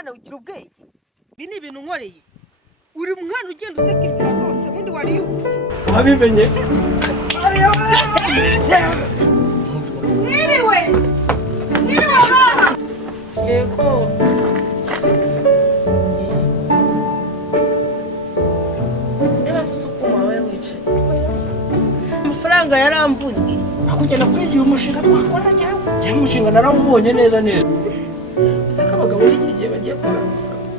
mwana ugira ubwenge ibi ni ibintu nkoreye uri mwana ugenda useka inzira zose ubundi wariyubuye wabimenye Niriwe mama yego ndeba susukuma wewe wicaye amafaranga yaramvunye akugenda kwigira umushinga twakora cyangwa umushinga narawubonye neza neza uzi ko abagabo b'iki gihe bagiye gusaba umusazi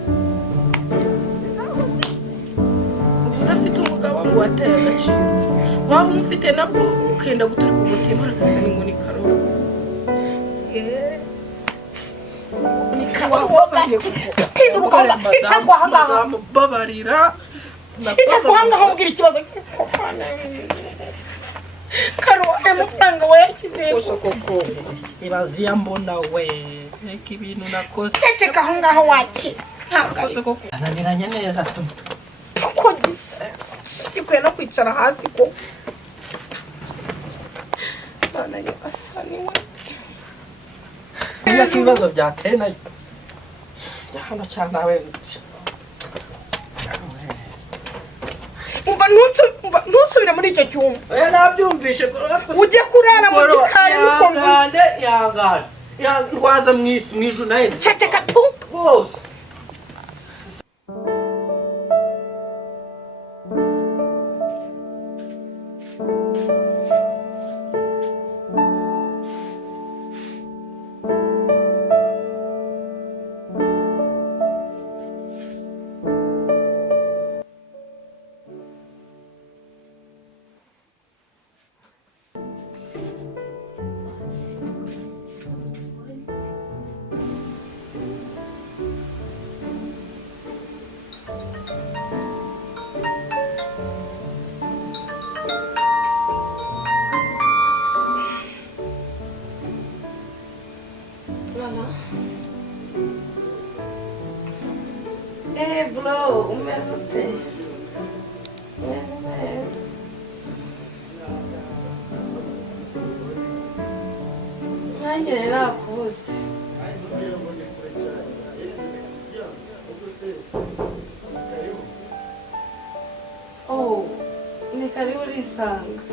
udafite umugabo ngo wateye agaciro waba umufite nabwo ukenda guturika umutima agasa n'inkoni karoro icazwa ahangaha babarira icazwa ahangaha umbwira ikibazo karo amafaranga wayakize koko ibaziya mbona we reka ibintu nakoze ceceka ahangaha waki ananiranye neza tu ko gisa gikwiye no kwicara hasi ko bana yo asani we iyo kibazo byateye nayo hano cyane nawe umva ntusubire muri icyo cyumba nabyumvishe ujye kurara mu gikari n'ukomeze ihangane ndwaza mu ijuru nawe ceceka tu rwose bro, umeze ute? Umeze neza. Nanjye nakubuze. Oh, ni karibu urisanga.